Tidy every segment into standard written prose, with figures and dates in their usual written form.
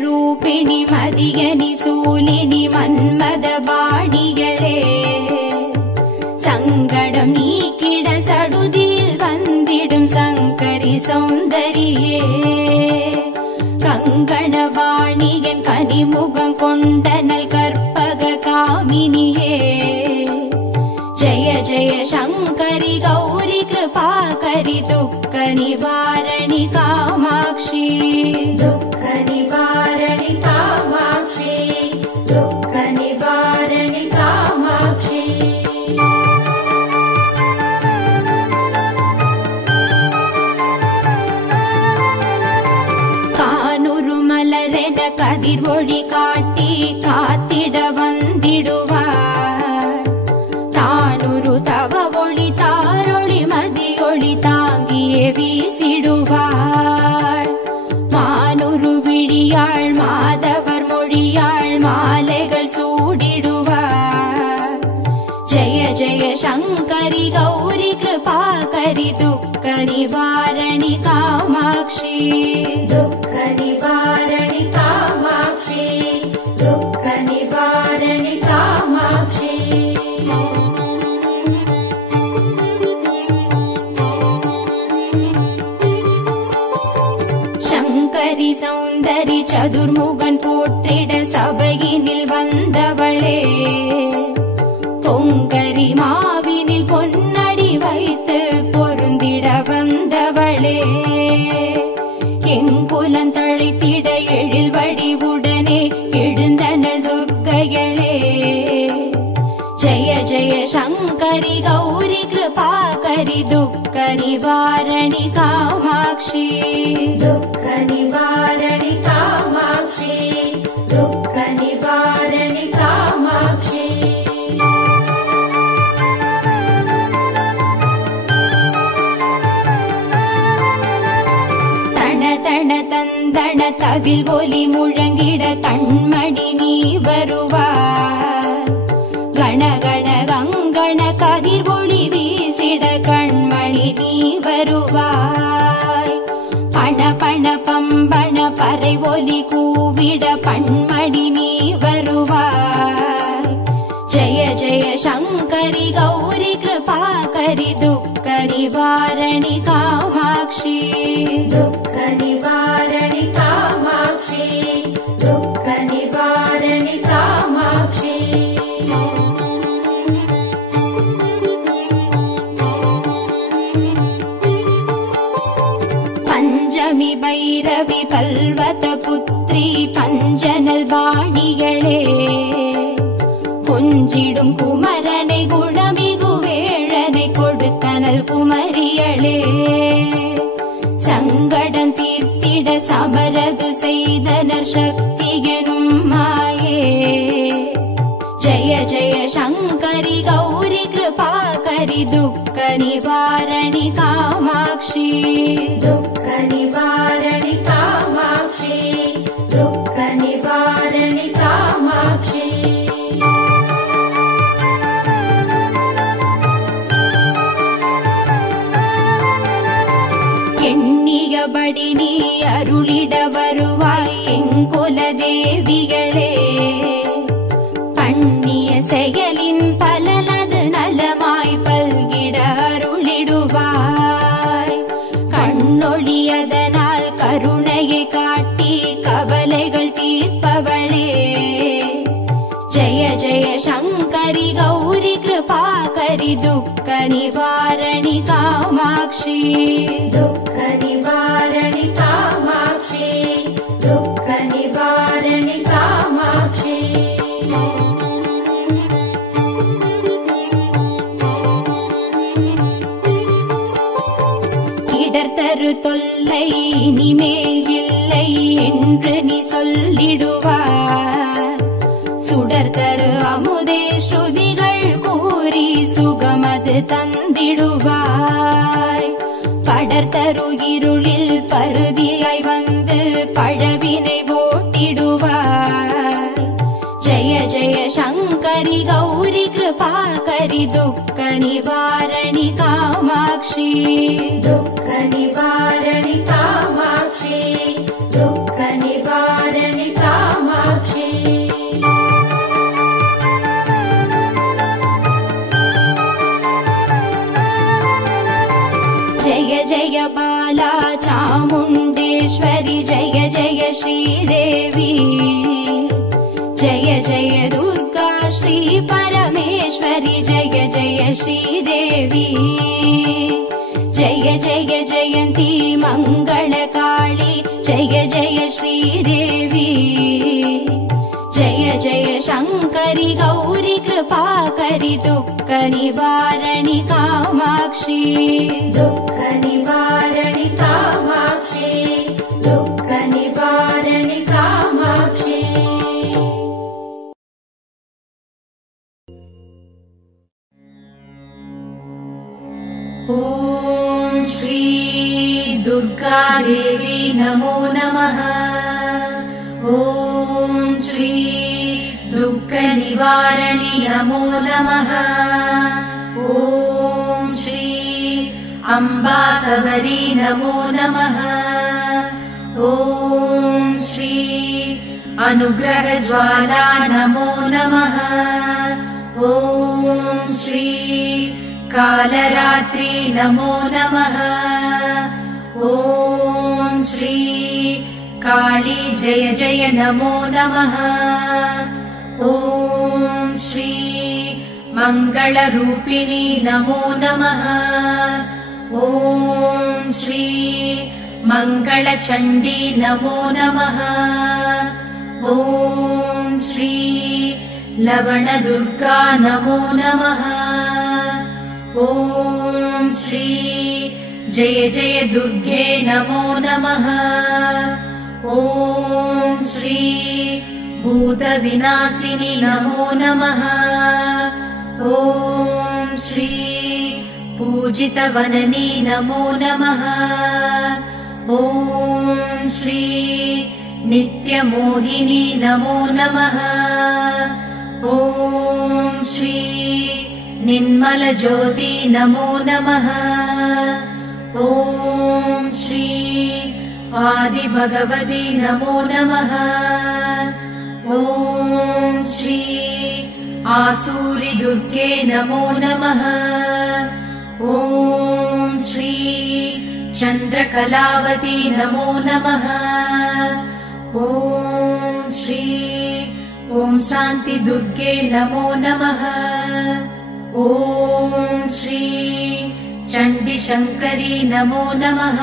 ರೂಪಿಣಿ ಮದಿಯನಿ ಸೂಲಿನಿ ಮನ್ಮದ ಬಾಣಿಗಳೇ சங்கடம் நீக்கிட சடுதியில் வந்திடும் சங்கரி சௌந்தரியே கங்கணவாணியன் கனிமுகம் கொண்டனல் கற்பக காமினியே ஜய ஜய சங்கரி கௌரி கிருபாகரி துக்க நிவாரணி காமாட்சி துக்க நிவாரணி காமாட்சி துக்க நிவாரணி காமாட்சி கதிர் ஒளி காட்டி காத்திட வந்திடுவார் தானுரு தவ ஒளி தாரொளி மதியொளி தாங்கியே வீசிடுவார் மானுரு விழியாள் மாதவர் மொழியாள் மாலைகள் சூடிடுவார் ஜெய ஜெய சங்கரி கௌரி கிருபாகரி துக்க நிவாரணி காமாட்சி துக்க நிவாரணி காமாட்சி துக்க நிவாரணி காமாட்சி சங்கரி சௌந்தரி சதுர்முகன் போற்றிட சபையினில் வந்தவளே பொங்கரி மாவினில் பொன்னடி வைத்து பொருந்திட வந்தவளே எங்குலன் தழைத்திட எழில் வடிவுடனே எழுந்தனள் துர்க்கையளே ஜய ஜய சங்கரி கௌரி கிருபாகரி துக்க நிவாரணி காமாட்சி துக்க நிவாரணி காமாட்சி துக்க நிவாரணி காமாட்சி தன தந்தன தவில் ஒலி முழங்கிட கண்மணி நீ வருவார் கணகண கங்கண கதிர் ஒளி வீசிட கண்மணி நீ வருவாய் பண பண பம்பண பறை ஒலி கூவிட பண்மணி நீ வருவாய் ஜய ஜய சங்கரி கௌரி கிருபாகரி துக்க நிவாரணி காமாட்சி துக்க நிவாரணி காமாட்சி துக்க நிவாரணி காமாட்சி பஞ்சமி பைரவி பல்வத புத்ரி பஞ்சனல் வாணிகளே கொஞ்சிடும் குமரனை குணமிகு வேழனை கொடுத்தனல் குமரியளே சங்கடம் தீர்த்திட சமரது செய்தனர் சக்தியனும் மாயே ஜய ஜய சங்கரி கௌரி கிருபாகரி துக்க நிவாரணி காமாட்சி துக்க நிவாரணி காமாட்சி துக்க நிவாரணி காமாட்சி எண்ணியபடி நீ அருளிட வருவாய் எங்குல தேவிகளே பண்ணிய செயலின் பலனது நலமாய் பல்கிட அருளிடுவாய் கண்ணொழியதனால் கருணையை காட்டி கவலைகள் தீர்ப்பவளே ஜய ஜய சங்கரி கௌரி கிருபாகரி துக்க நிவாரணி காமாட்சி துக்க நிவாரணி காமாட்சி துக்க நிவாரணி காமாட்சி இடர்தரு தொல்லை இனிமேல் இல்லை என்று நீ சொல்லிடுவார் சுடர்தரு அமுதே ஸ்ருதிகள் கூறி சுகமது தந்திடுவாய் படர்தரு இருளில் பருதியாய் வந்து पळविनै पोट्टिडुवाय जय जय शङ्करि गौरि कृपाकरि दुःख निवारणि कामाक्षि दुःख निवारणि कामाक्षि दुःख निवारणि कामाक्षि जय जय बाला चामुण्डेश्वरि जय जय श्रीदेवी जय जय दुर्गा श्री परमेश्वरि जय जय श्रीदेवी जय जय जयन्ती मङ्गलकाली जय जय श्रीदेवी जय जय शङ्करि गौरि कृपाकरि दुःख निवारणि कामाक्षि दुःख निवारणि कामाक्षि दुःख निवारणि कामाक्षि ॐ श्री दुर्गा देवी नमो नमः ॐ श्री दुःख निवारणि नमो नमः ॐ श्री अम्बा सबरी नमो नमः ॐ श्री अनुग्रह ज्वाला नमो नमः ॐ श्री कालरात्रि नमो नमः ॐ श्री काली जय जय नमो नमः ॐ श्री मङ्गलरूपिणी नमो नमः ॐ श्री मङ्गलचण्डी नमो नमः ॐ श्री लवणदुर्गा नमो नमः ॐ श्री जय जय दुर्गे नमो नमः ॐ श्री भूतविनाशिनी नमो नमः ॐ श्री पूजितवननी नमो नमः ॐ श्री नित्यमोहिनी नमो नमः ॐ श्री निर्मलज्योति नमो नमः ॐ श्री आदिभगवती नमो नमः ॐ श्री आसूरि दुर्गे नमो नमः ॐ श्री चन्द्रकलावती नमो नमः ॐ श्री ॐ शान्ति दुर्गे नमो नमः ॐ श्री चण्डी शङ्करी नमो नमः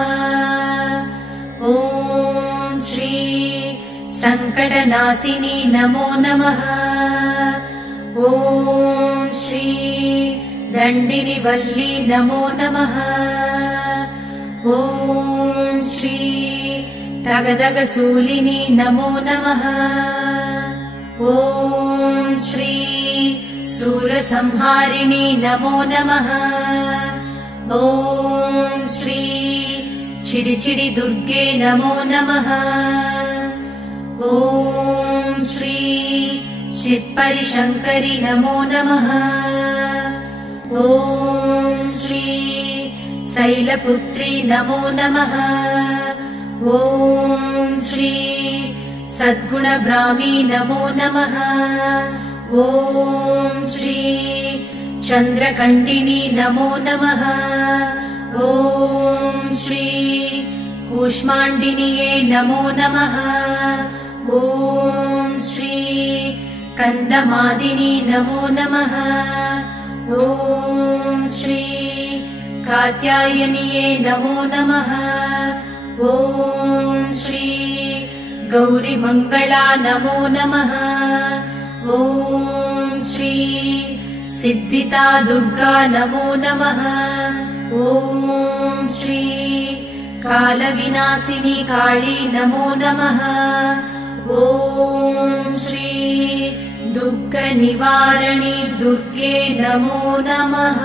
ॐ श्री सङ्कटनाशिनी नमो नमः ॐ श्री दण्डिनि वल्ली नमो नमः ॐ श्री तगदगसूलिनी नमो नमः ॐ श्री सूरसंहारिणी नमो नमः ॐ श्री चिडिचिडि दुर्गे नमो नमः ॐ श्री चित्परि शङ्करि नमो नमः ॐ श्री शैलपुत्री नमो नमः ॐ श्री सद्गुणब्राह्मी नमो नमः ॐ श्री चन्द्रकण्डिनी नमो नमः ॐ श्री कूष्माण्डिन्ये नमो नमः ॐ श्री कन्दमादिनी नमो नमः ॐ श्री कात्यायन्ये नमो नमः ॐ श्री गौरीमङ्गला नमो नमः ॐ श्री सिद्धिता दुर्गा नमो नमः ॐ श्री कालविनाशिनी काली नमो नमः ॐ श्री दुःखनिवारिणी दुर्गे नमो नमः।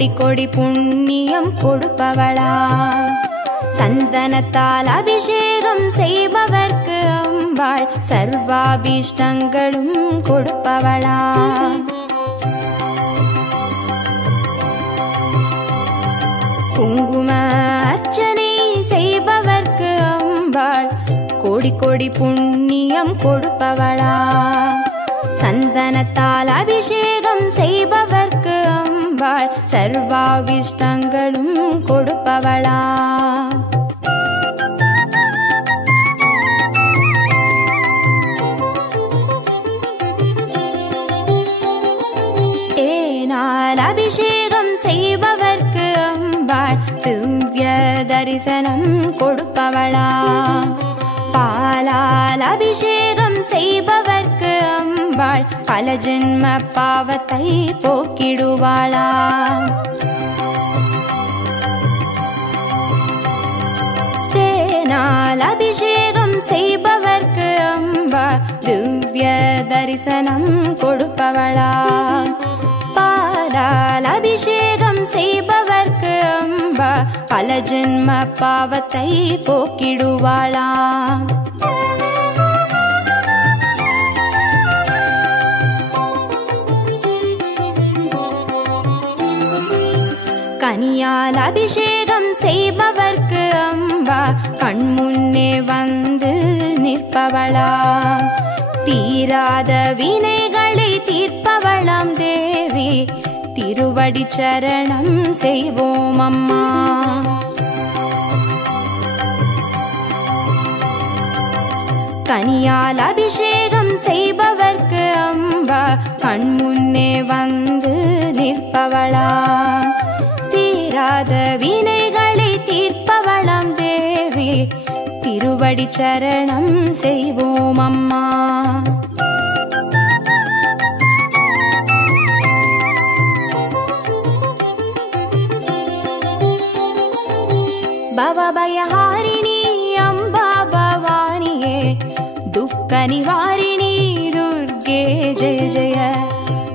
கோடி கோடி புண்ணியம் கொடுப்பவளா சந்தனத்தால் அபிஷேகம் செய்பவர்க்கு அம்பாள் சர்வாபீஷ்டங்களும் கொடுப்பவளா குங்கும அர்ச்சனை செய்பவர்க்கு அம்பாள் கோடி கோடி புண்ணியம் கொடுப்பவளா சந்தனத்தால் அபிஷேகம் செய்பவர்க்கு அம்பாள் சர்வாபீஷ்டங்களும் கொடுப்பவளா தேனால் அபிஷேகம் செய்பவர்க்கு அம்பாள் திவ்ய தரிசனம் கொடுப்பவளா பாலால் அபிஷேகம் செய்பவர்க்கு அம்பாள் பல ஜென்ம பாவத்தை போக்கிடுவாளா தேனால் அபிஷேகம் செய்பவர்க்கு அம்பாள் திவ்ய தரிசனம் கொடுப்பவளா பாலால் அபிஷேகம் செய்பவர்க்கு அம்பா பல ஜென்ம பாவத்தை போக்கிடுவாளா கனியால் அபிஷேகம் செய்பவர்க்கு அம்பா கண்முன்னே வந்து நிற்பவளா தீராத வினைகளை தீர்ப்பவளாம் தேவி திருவடி சரணம் செய்வோம் அம்மா கனியால் அபிஷேகம் செய்பவர்க்கு அம்பா கண்முன்னே வந்து நிற்பவளா தீராத வினைகளை தீர்ப்பவளாம் தேவி திருவடி சரணம் செய்வோம் அம்மா பவபயஹாரிணி அம்பா பவானியே துக்க நிவாரிணி துர்गे ஜெய ஜெய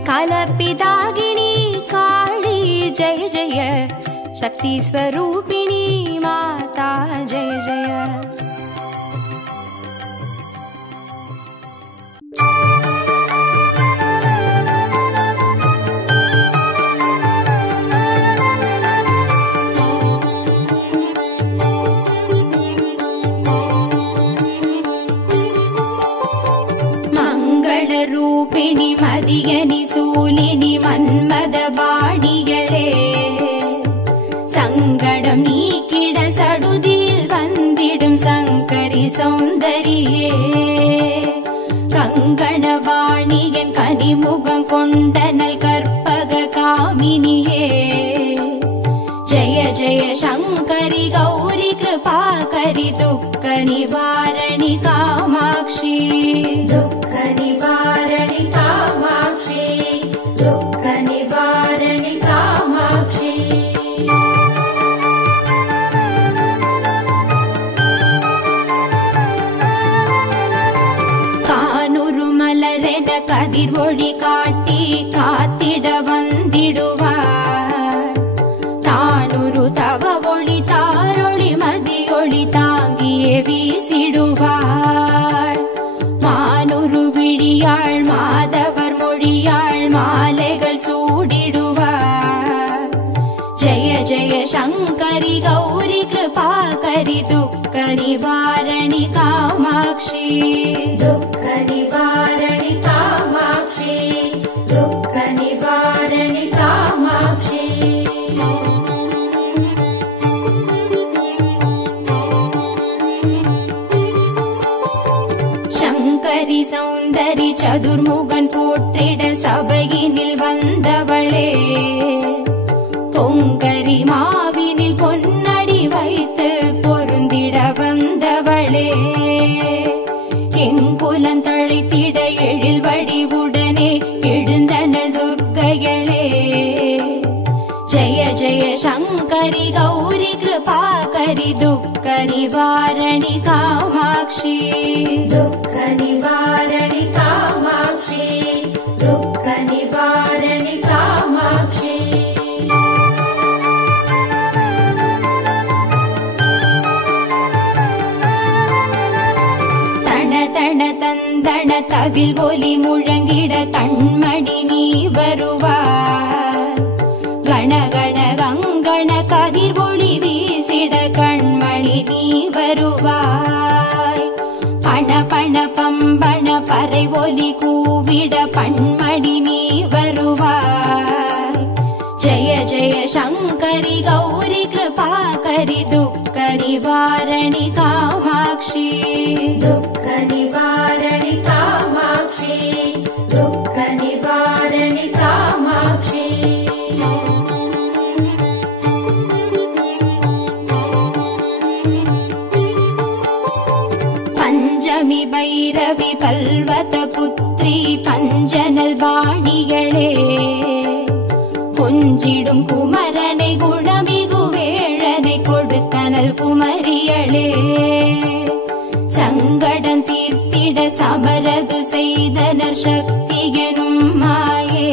கலப்பிதாகினி காளி ஜெய ஜெய சக்தி ஸ்வரூபிணி மாதா ஜெய ஜெய ரூபிணி மதியனி சூலினி மன்மத பாணிகளே சங்கடம் நீக்கிட சடுதியில் வந்திடும் சங்கரி சௌந்தரியே கங்கணவாணியன் கனிமுகம் கொண்டனல் கற்பக காமினியே ஜெய ஜெய சங்கரி கௌரி கிருபாகரி துக்க நிவாரணி காமாட்சி துக்க நிவாரணி காமாட்சி துக்க நிவாரணி காமாட்சி கானுரு மலரென கதிர் ஒளி காட்டி காத்திட வந்திடுவார் தானுரு தவ ஒளி தாரொளி மதியொளி தாங்கியே வீசிடுவார் மானுரு விழியாள் மாதவர் மொழியாள் மாலைகள் சூடிடுவார் ஜெய ஜெய சங்கரி கௌரி கிருபாகரி துக்க நிவாரணி காமாட்சி துக்க நிவாரணி காமாட்சி துக்க நிவாரணி காமாட்சி சங்கரி சௌந்தரி சதுர்முகன் போற்றிட சபையினில் வந்தவளே பொங்கரி மாவினில் பொன்னடி வைத்து பொருந்திட வந்தவளே எங்குலன் தழைத்திட எழில் வடிவுடனே எழுந்தனல் துர்க்கைகளே ஜெய ஜெய சங்கரி கௌரி கிருபாகரி துக்க நிவாரணி காமாட்சி துக்க நிவாரணி காமாட்சி துக்க நிவாரணி காமாட்சி கனவில் ஒலி முழங்கிட கண்மணி நீ வருவாய். கணகண கங்கண கதிர் ஒளி வீசிட கண்மணி நீ வருவாய். பண பண பம்பண பறை ஒலி கூவிட பண்மணி நீ வருவாய். ஜய ஜய சங்கரி கௌரி கிருபாகரி துக்க நிவாரணி காமாட்சி. துக்க நிவாரணி காமாட்சி. துக்க நிவாரணி காமாட்சி. பஞ்சமி பைரவி பல்வத புத்ரி பஞ்சனல் வாணிகளே, கொஞ்சிடும் குமரனை குணமிகு வேழனை கொடுத்தனல் குமரியளே. சங்கடம் தீர்த்திட சமரது செய்தனர் சக்தி எனும் மாயே.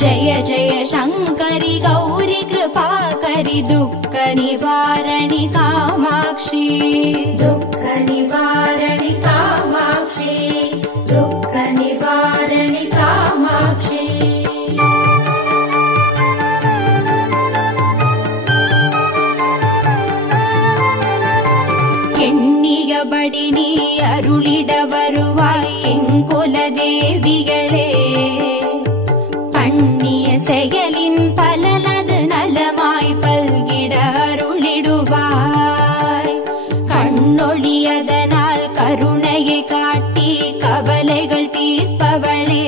ஜய ஜய சங்கரி கௌரி கிருபாகரி துக்க நிவாரணி காமாட்சி. துக்க நிவாரணி காமாட்சி. துக்க நிவாரணி காமாட்சி. எண்ணியபடி நீ அருளிட வருவாய் எங்குல தேவிகளே. பண்ணிய செயலின் பலனது நலமாய் பல்கிட அருளிடுவாய். கண்ணொழியதனால் கருணையை காட்டி கவலைகள் தீர்ப்பவளே.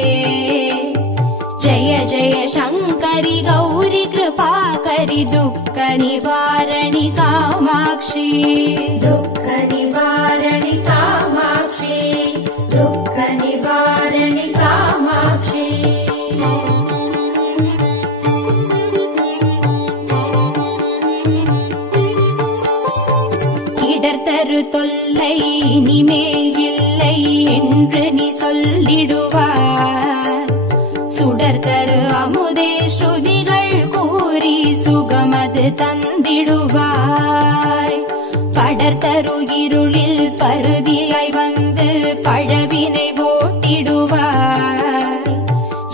ஜய ஜய சங்கரி கௌரி கிருபாகரி துக்க நிவாரணி காமாட்சி. துக்க நிவாரணி காமாட்சி. துக்க நிவாரணி காமாட்சி. இடர்தரு தொல்லை இனிமேல் இல்லை என்று நீ சொல்லிடுவார். சுடர்தரு அமுதே ஸ்ருதிகள் கூறி சுகமது தந்திடுவாய். படர்தரு இருளில் பருதியாய் வந்து பழவினை ஓட்டிடுவாய்.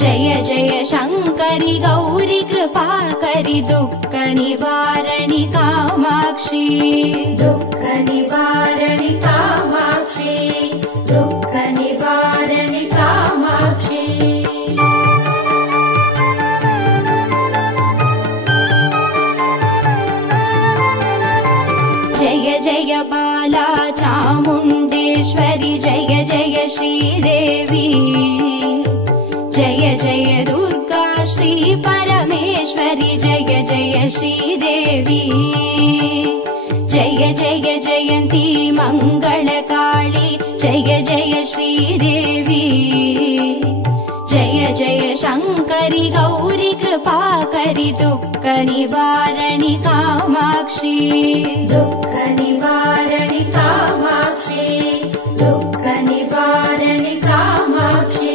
ஜய ஜய சங்கரி கௌரி கிருபாகரி துக்க நிவாரணி காமாட்சி. துக்க நிவாரணி காமாட்சி. துக்க நிவாரணி காமாட்சி. जय जय बाला चामुण्डेश्वरि जय जय श्रीदेवी. जय जय दुर्गा श्री परमेश्वरि जय जय श्रीदेवी. जय जय जयन्ती मङ्गलकाली जय जय श्रीदेवी. जय जय शङ्करि गौरी कृपाकरि दुःख निवारणि कामाक्षी. दुःख निवारणि कामाक्षी. दुःख निवारणि कामाक्षी.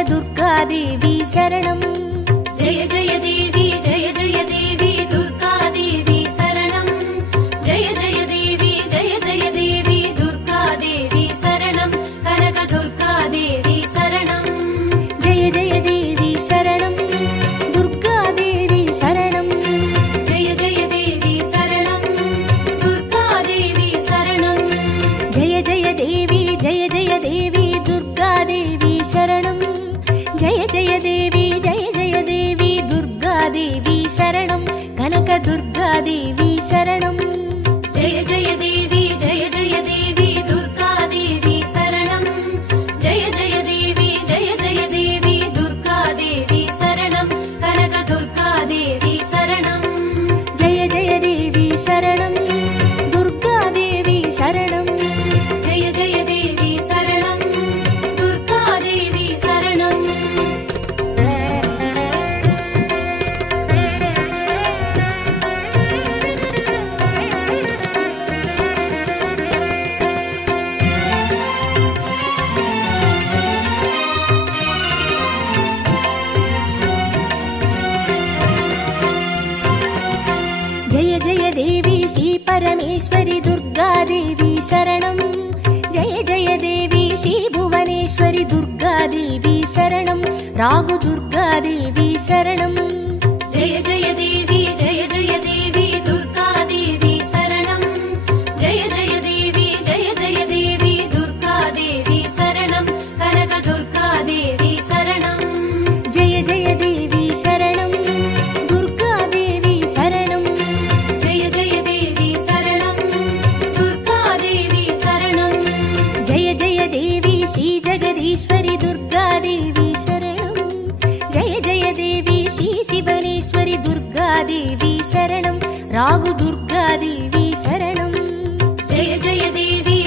दुर्गा देवी शरणं. जय जय देवी जय जय देवी दुर्गा देवी शरणं. जय जय देवी दुर्गा देवी शरणं. कनक दुर्गा देवी शरणं. जय जय देवी शरणं. दुर्गा देवी शरणं. जय जय देवी शरणं. दुर्गा देवी शरणं. जय जय देवी दुर्गा देवी शरणं. जय जय देवी दुर्गा देवी शरणं. कनक दुर्गा देवी शरणं. जय जय देवी दुर्गा देवी शरणं. जय जय देवी शरणं जय जय देवी श्री भुवनेश्वरि दुर्गा देवी शरणं रागु दुर्गा देवी शरणं जय जय देवी दुर्गा देवी शरणं जय जय देवी दुर्गा देवी शरणं कनक दुर्गा देवी शरणं जय जय देवी शरणं दुर्गा देवी शरणं जय जय देवी शरणं दुर्गा देवी शरणं जय जय देवी श्री जगदीश्वरि दुर्गा देवी शरणं जय जय देवी श्री शिवनेश्वरि दुर्गा देवी शरणं रागु दुर्गा देवी शरणं जय जय देवी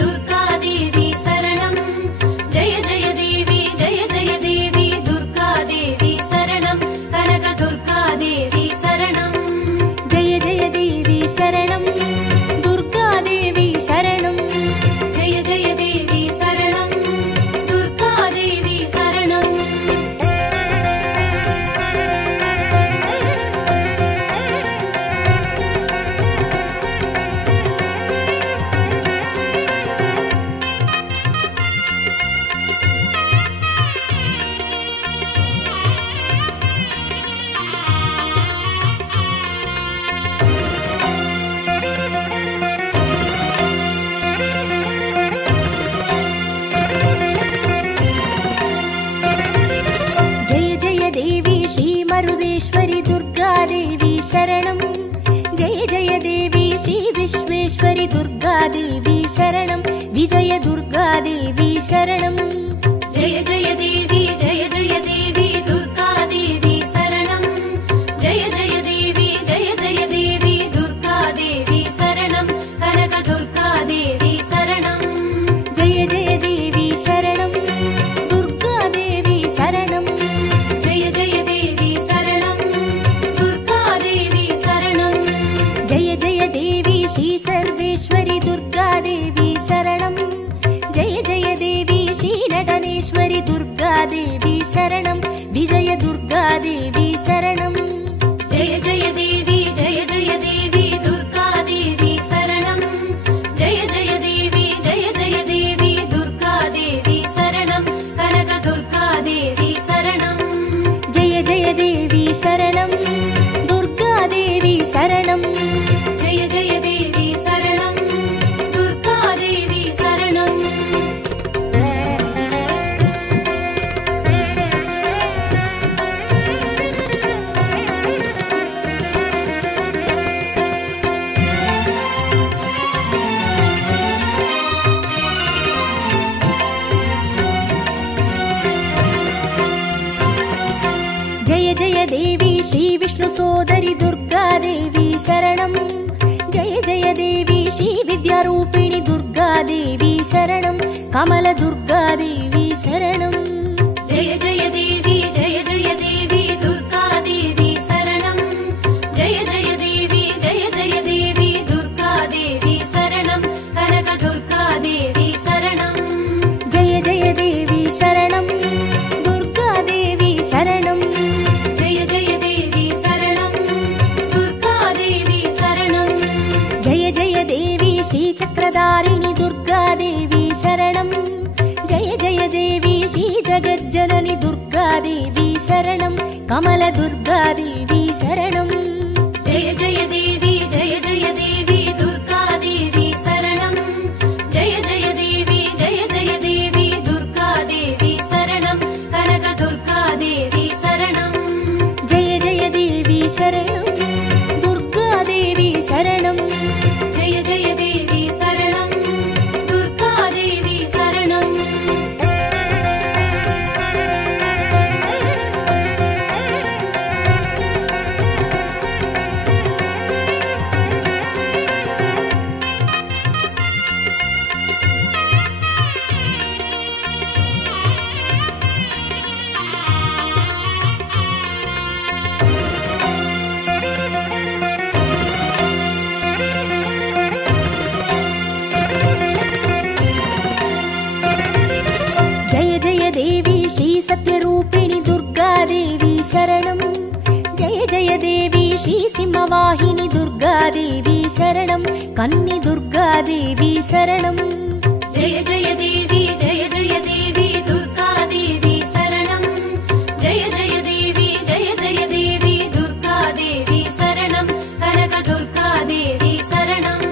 दुर्गा देवी शरणं जय जय देवी दुर्गा देवी शरणं कनक दुर्गा देवी शरणं जय जय देवी शरणं दुर्गा देवी शरणं जय जय देवी शरणं दुर्गा देवी शरणं जय जय देवी श्री मरुदेश्वरि दुर्गा देवी शरणं जय जय देवी श्री विश्वेश्वरि दुर्गा देवी शरणं विजय दुर्गा देवी शरणं जय जय देवी दुर्गा देवी शरणं जय जय देवी दुर्गा देवी शरणं कनक दुर्गा देवी शरणं जय जय देवी शरणं दुर्गा देवी शरणं जय जय देवी शरणं दुर्गा देवी शरणं जय जय देवी श्री सर्वेश्वरि दुर्गा देवी शरणं जय जय देवी श्री नटनेश्वरि दुर्गा देवी शरणं विजय दुर्गा देवी शरणं जय जय देवी दुर्गा देवी शरणं जय जय देवी दुर्गा देवी शरणं कनक दुर्गा देवी शरणं जय जय देवी शरणं दुर्गा देवी शरणं जय जय देवी शरणं दुर्गा देवी शरणं जय जय देवी श्री विष्णु सोदरि दुर्गा देवी शरणं जय जय देवी श्री विद्यारूपिणि दुर्गा देवी शरणं कमल दुर्गा देवी शरणं जय जय देवी दुर्गा देवी शरणं जय जय देवी दुर्गा देवी शरणं कनक दुर्गा देवी शरणं जय जय देवी शरणं दुर्गा देवी शरणं जय जय देवी शरणं दुर्गा देवी शरणं जय जय देवी श्री चक्रधारिणि दुर्गा देवी शरणं जय जय देवी श्री जगज्जननि दुर्गा देवी शरणं कमल दुर्गा देवी शरणं जय जय देवी दुर्गा देवी शरणं जय जय देवी दुर्गा देवी शरणं कनक दुर्गा देवी शरणं जय जय देवी शरणं दुर्गा देवी शरणं जय जय देवी शरणं दुर्गा देवी शरणं दुर्गादेवी शरणं कन्नि दुर्गादेवी शरणं जय जय देवी दुर्गादेवी शरणं जय जय देवी दुर्गादेवी शरणं कनक दुर्गादेवी शरणं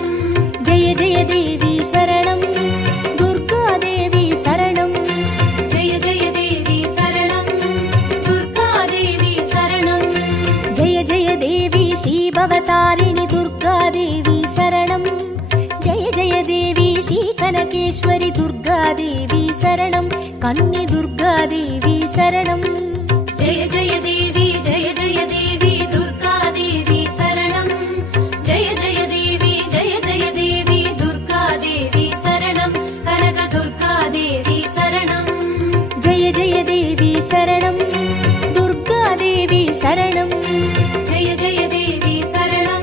जय जय देवी शरणं दुर्गादेवी शरणं जय जय देवी शरणं दुर्गादेवी शरणं जय जय देवी श्रीभवतारिणि दुर्गादेवी शरणं जय जय देवी श्रीकनकेश्वरि दुर्गादेवी शरणं कन्नि दुर्गादेवी शरणं जय जय देवी दुर्गादेवी शरणं जय जय देवी दुर्गादेवी शरणं कनक दुर्गादेवी शरणं जय जय देवी शरणं दुर्गादेवी शरणं जय जय देवी शरणं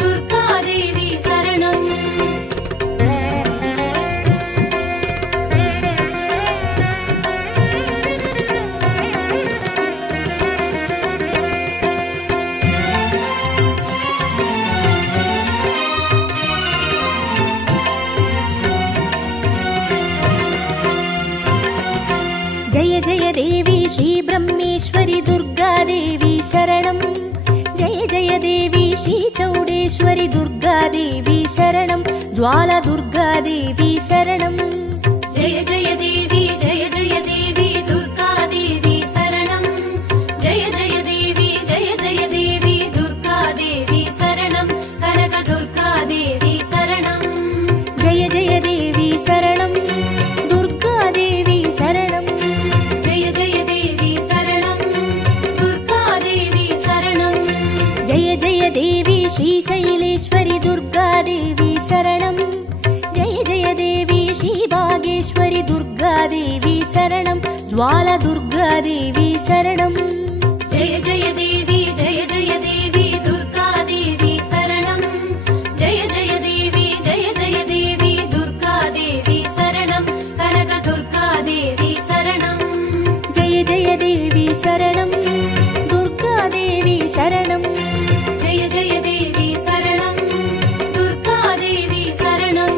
दुर्गादेवी शरणं जय जय देवी श्रीब्रह्मेश्वरि दुर्गादेवी शरणं जय जय देवी श्रीचौडेश्वरि दुर्गादेवी शरणं ज्वाला दुर्गादेवी शरणं जय जय देवी दुर्गादेवी शरणं जय जय देवी दुर्गादेवी शरणं कनक दुर्गादेवी शरणं जय जय देवी शरणं दुर्गादेवी शरणं जय जय देवी शरणं दुर्गादेवी शरणं जय जय देवी श्रीशैलेश्वरि दुर्गादेवी शरणं जय जय देवी श्रीभागेश्वरि दुर्गादेवी शरणं ज्वाला दुर्गादेवी शरणं जय जय देवी दुर्गादेवी शरणं जय जय देवी दुर्गादेवी शरणं कनक दुर्गादेवी शरणं जय जय देवी शरणं दुर्गादेवी शरणं जय जय देवी शरणं दुर्गादेवी शरणं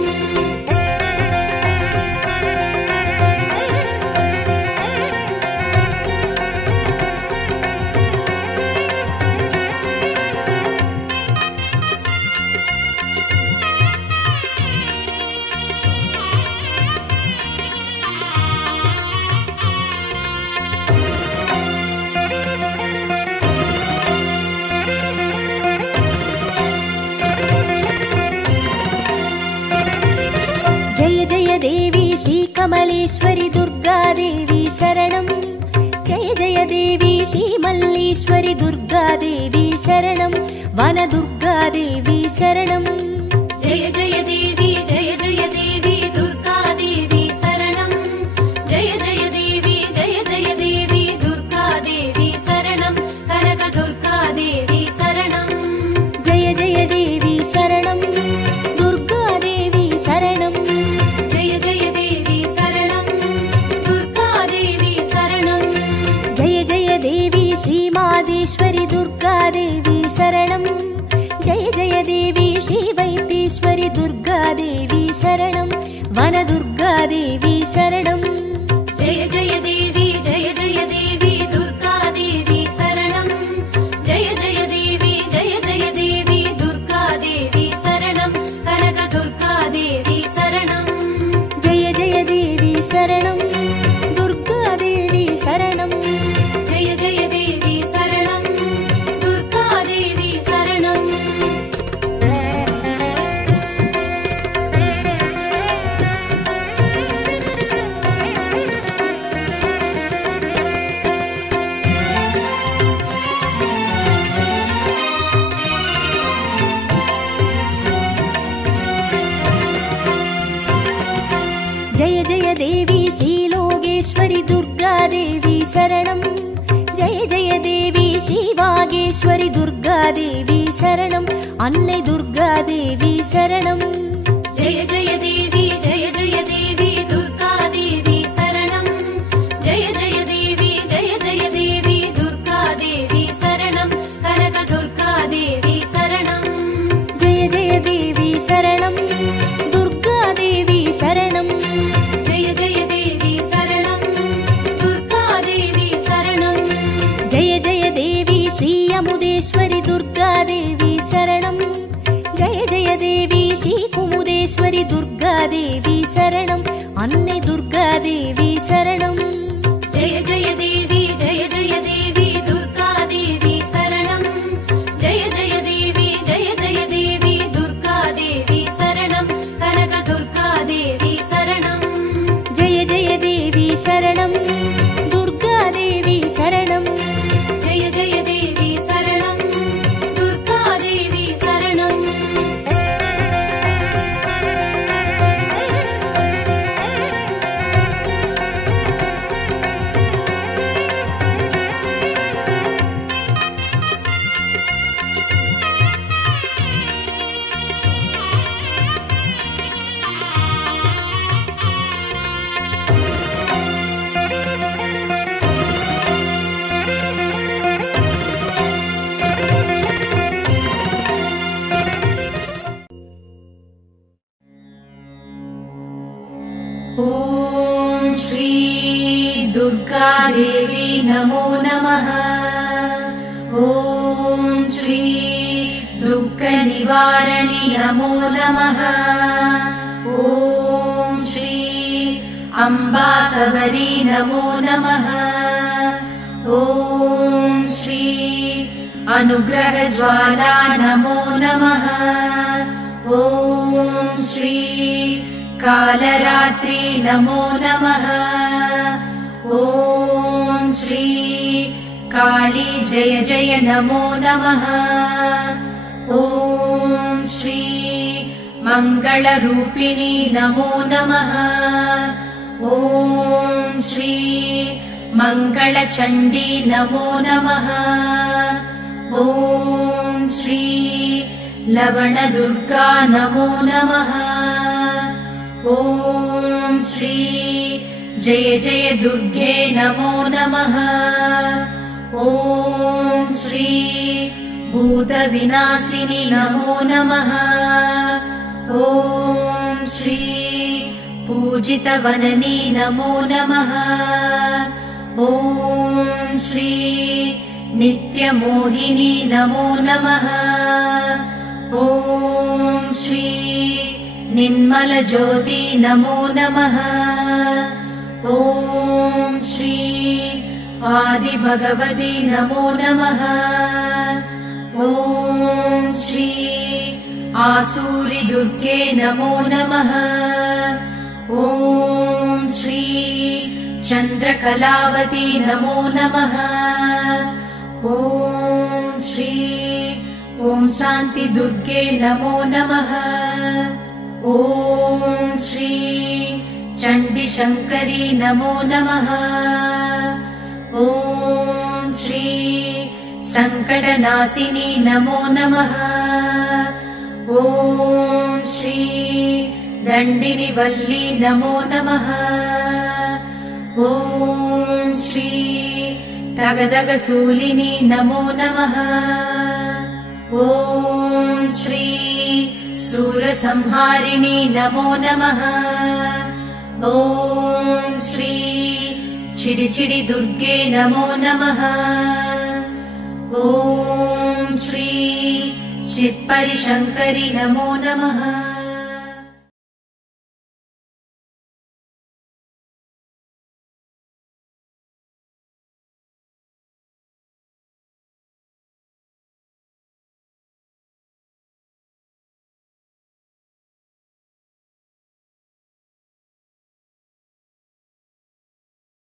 जय जय देवी श्रीकमलेश्वरि दुर्गादेवी शरणं जय जय देवी श्रीमल्लीश्वरि दुर्गादेवी शरणं वनदुर्गादेवी शरणं जय जय देवी दुर्गादेवी शरणं जय जय देवी दुर्गादेवी शरणं कनक दुर्गादेवी शरणं जय जय देवी शरणं दुर्गादेवी शरणं जय जय देवी शरणं दुर्गादेवी शरणं जय जय देवी श्रीमादेश्वरि दुर्गादेवी शरणं जय जय देवी श्रीवैद्येश्वरि दुर्गादेवी शरणं वनदुर्गादेवी शरणं जय जय देवी दुर्गादेवी शरणं जय जय देवी दुर्गादेवी शरणं कनक दुर्गादेवी शरणं जय जय देवी शरणं दुर्गादेवी शरणं जय जय देवी शरणं दुर्गादेवी शरणं जय जय देवी श्रीलोकेश्वरि दुर्गादेवी शरणं जय जय देवी श्रीभागेश्वरि दुर्गादेवी शरणं अन्नै दुर्गादेवी शरणं जय जय देवी दुर्गादेवी शरणं जय जय देवी दुर्गादेवी शरणं कनक दुर्गादेवी शरणं शरणम् अन्ने दुर्गा देवी शरणम् जय जय देवी दुर्गा देवी शरणम् जय जय देवी दुर्गा देवी शरणम् कनक दुर्गा देवी शरणम् जय जय देवी शरणम् दुर्गा देवी शरणम् जय जय देवी शरणम् दुर्गा देवी शरणम् ॐ श्री दुर्गा देवी नमो नमः ॐ श्री दुःखनिवारणी नमो नमः ॐ श्री अम्बासवरी नमो नमः ॐ श्री अनुग्रहज्वाला नमो नमः ॐ श्री कालरात्रि नमो नमः ॐ श्री काली जय जय नमो नमः ॐ श्री मङ्गलरूपिणी नमो नमः ॐ श्री मङ्गलचण्डी नमो नमः ॐ श्री लवणदुर्गा नमो नमः ॐ श्री जय जय दुर्गे नमो नमः ॐ श्री भूतविनाशिनी नमो नमः ॐ श्री पूजितवननी नमो नमः ॐ श्री नित्यमोहिनी नमो नमः ॐ श्री निर्मलज्योति नमो नमः ॐ श्री आदिभगवती नमो नमः ॐ श्री आसूरिदुर्गे नमो नमः ॐ श्री चन्द्रकलावती नमो नमः ॐ श्री ॐ शान्तिदुर्गे नमो नमः ॐ श्री चण्डीशङ्करी नमो नमः ॐ श्री सङ्कटनाशिनी नमो नमः ॐ श्री दण्डिनिवल्ली नमो नमः ॐ श्री तगदगशूलिनी नमो नमः ॐ श्री सूरसंहारिणी नमो नमः ॐ श्री चिडिचिडि दुर्गे नमो नमः ॐ श्री चित्परिशङ्करि नमो नमः।